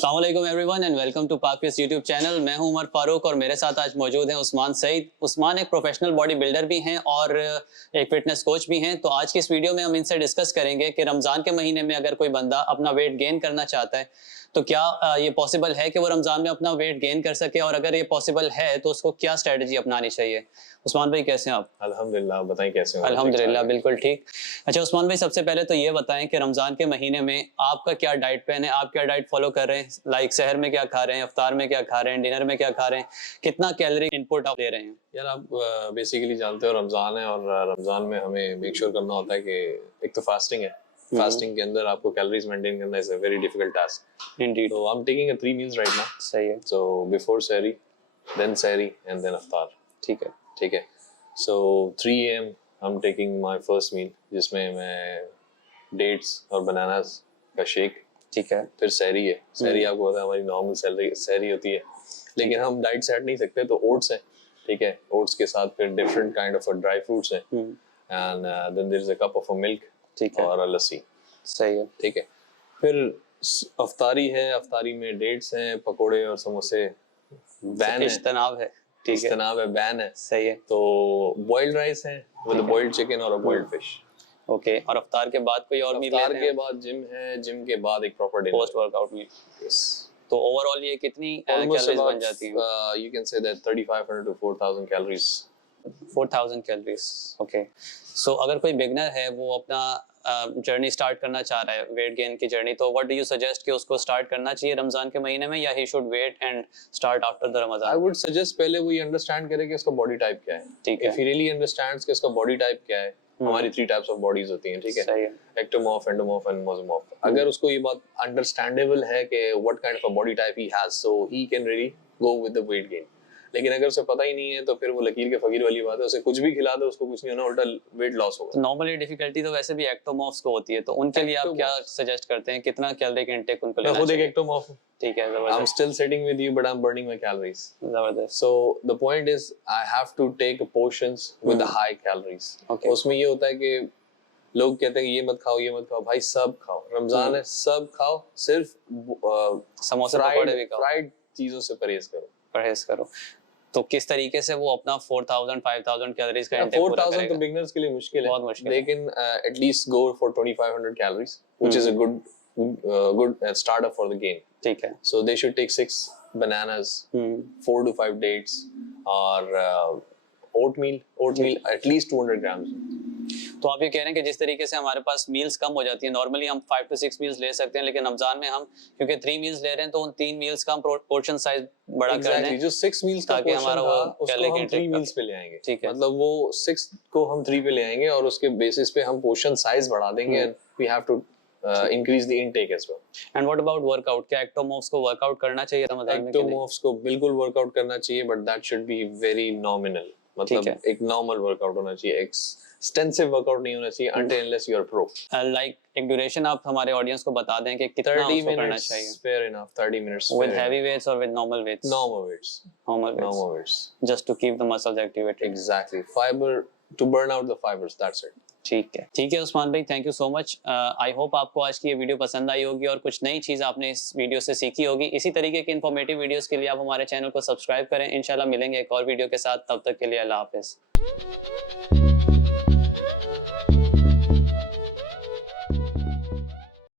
अस्सलाम वालेकुम everyone and welcome to PakFits YouTube channel. मैं हूं उमर फारूक और मेरे साथ आज मौजूद हैं उस्मान सईद। उस्मान एक प्रोफेशनल बॉडी बिल्डर भी हैं और एक फिटनेस कोच भी हैं। तो आज की इस वीडियो में हम इनसे डिस्कस करेंगे कि रमज़ान के महीने में अगर कोई बंदा अपना वेट गेन करना चाहता है तो क्या ये पॉसिबल है कि वो रमज़ान में अपना वेट गेन कर सके, और अगर ये पॉसिबल है तो उसको क्या स्ट्रेटजी अपनानी चाहिए। उस्मान भाई कैसे हैं आप? अल्हम्दुलिल्लाह, बताएं कैसे हो? अल्हम्दुलिल्लाह बिल्कुल ठीक। अच्छा उस्मान भाई, सबसे पहले तो ये बताएं कि रमज़ान के महीने में आपका क्या डाइट प्लान है, आप क्या डाइट फॉलो कर रहे हैं? लाइक सहर में क्या खा रहे हैं, इफ्तार में क्या खा रहे हैं, डिनर में क्या खा रहे हैं, कितना कैलोरी इनपुट आप ले रहे हैं? यार आप बेसिकली जानते हो रमज़ान है और रमज़ान में हमें मेक श्योर करना होता है कि एक तो फास्टिंग है। फास्टिंग के अंदर आपको कैलोरीज मेंटेन करना is a very difficult task. Indeed. तो I am taking 3 meals right now. सही है। So before sehri, then sehri and then iftar. ठीक है। ठीक है। So 3 AM I am taking my first meal, जिसमें मैं डेट्स और बनानास का शेक। ठीक है। फिर सहरी है। सहरी आपको पता है हमारी नॉर्मल सहरी होती है, लेकिन हम डाइट सेट नहीं सकते तो ओट्स है। ठीक है। ओट्स के साथ फिर different kind of dry fruits है and then there is a cup of milk. ठीक है। और लस्सी। सही है। ठीक है। फिर अफ्तारी है। अफ्तारी में डेट्स हैं, पकोड़े और समोसे बैन है। इज्तनाब है। ठीक है। इज्तनाब है, बैन है। सही है। तो बॉइल्ड राइस है विद बॉइल्ड चिकन और अ बॉइल्ड फिश। ओके। और अफ्तार के बाद कोई और मील लेते हैं? अफ्तार के बाद जिम है, जिम के बाद एक proper dinner, post workout meal. Yes. तो ओवरऑल ये कितनी कैलोरीज बन जाती है? You can say that 3500 to 4000 calories. 4000 calories. Okay. सो अगर कोई बिगनर है, वो अपना जर्नी स्टार्ट करना चाह रहा है, वेट गेन की जर्नी, तो व्हाट डू यू सजेस्ट कि उसको स्टार्ट करना चाहिए रमजान के महीने में, या he should wait and start after the Ramzan? I would suggest पहले वो ये अंडरस्टैंड करे कि उसका बॉडी टाइप क्या है। ठीक है। इफ ही रियली अंडरस्टैंड्स कि उसका बॉडी टाइप क्या है, हमारी 3 टाइप्स ऑफ बॉडीज होती हैं। ठीक है। सही है। Ectomorph, endomorph and mesomorph. अगर उसको ये बात अंडरस्टैंडेबल है कि what kind of a body type he has, so he can really go with the weight gain. लेकिन अगर उसे पता ही नहीं है तो फिर वो लकीर के फकीर वाली बात है, उसे कुछ भी खिला दो उसको कुछ नहीं होना, उल्टा वेट लॉस होगा। नॉर्मली डिफिकल्टी तो वैसे भी एक्टोमॉर्फ्स को होती है, तो उनके लिए आप क्या सजेस्ट करते हैं, कितना कैलोरी का इंटेक उनको लेना चाहिए? मैं खुद एक एक्टोमॉर्फ हूं। ठीक है। I'm still sitting with you, but I'm burning my calories. जबरदस्त। So the point is, I have to take portions with the high calories. Okay. उसमें ये होता है कि लोग कहते हैं ये मत खाओ, ये मत खाओ। भाई सब खाओ, रमजान है, सब खाओ, सिर्फ समोसे पकौड़े भी खाओ, फ्राइड चीजों से परहेज करो। तो किस तरीके से वो अपना 4000 5000 कैलोरीज का इंटेक पूरा करेगा? 4000 तो बिगिनर्स के लिए मुश्किल है, बहुत मुश्किल है। लेकिन at least go for 2500 calories, which is a good startup for the game. ठीक है। So they should take 6 bananas, 4 to 5 dates, और oatmeal at least 200 grams. तो आप ये कह रहे हैं कि जिस तरीके से हमारे पास मील्स कम हो जाती है, नॉर्मली हम 5 to 6 मील्स ले सकते हैं, लेकिन रमजान में हम क्योंकि 3 मील्स ले रहे हैं तो उन 3 मील्स का हम पोर्शन साइज बड़ा कर दें, जो 6 मील्स का ताकि हमारा वो उसको हम 3 मील्स पे ले आएंगे। ठीक है। मतलब वो 6 को हम 3 पे ले आएंगे और उसके बेसिस पे हम पोर्शन साइज बढ़ा देंगे and we have to increase the intake as well. And what about workout? क्या एक्टोमॉर्फ्स को वर्कआउट करना चाहिए रमजान में? एक्टोमॉर्फ्स को बिल्कुल वर्कआउट करना चाहिए, but that should be very nominal. मतलब एक नॉर्मल वर्कआउट होना चाहिए, एक्सटेंसिव वर्कआउट नहीं होना चाहिए until unless you are pro. Like एक ड्यूरेशन आप हमारे ऑडियंस को बता दें कि कितना उसको करना चाहिए? Fair enough, 30 minutes. With heavy weights or with normal weights? Normal weights. Just to keep the muscles activated. Exactly. Fiber to burn out the fibers. That's it. ठीक है उस्मान भाई, thank you so much. I hope आपको आज की ये video पसंद आई होगी और कुछ नई चीज़ आपने इस वीडियो से सीखी होगी। इसी तरीके के इन्फॉर्मेटिव वीडियोस के लिए आप हमारे चैनल को सब्सक्राइब करें। इंशाल्लाह मिलेंगे एक और वीडियो के साथ, तब तक के लिए अल्लाह हाफिज़।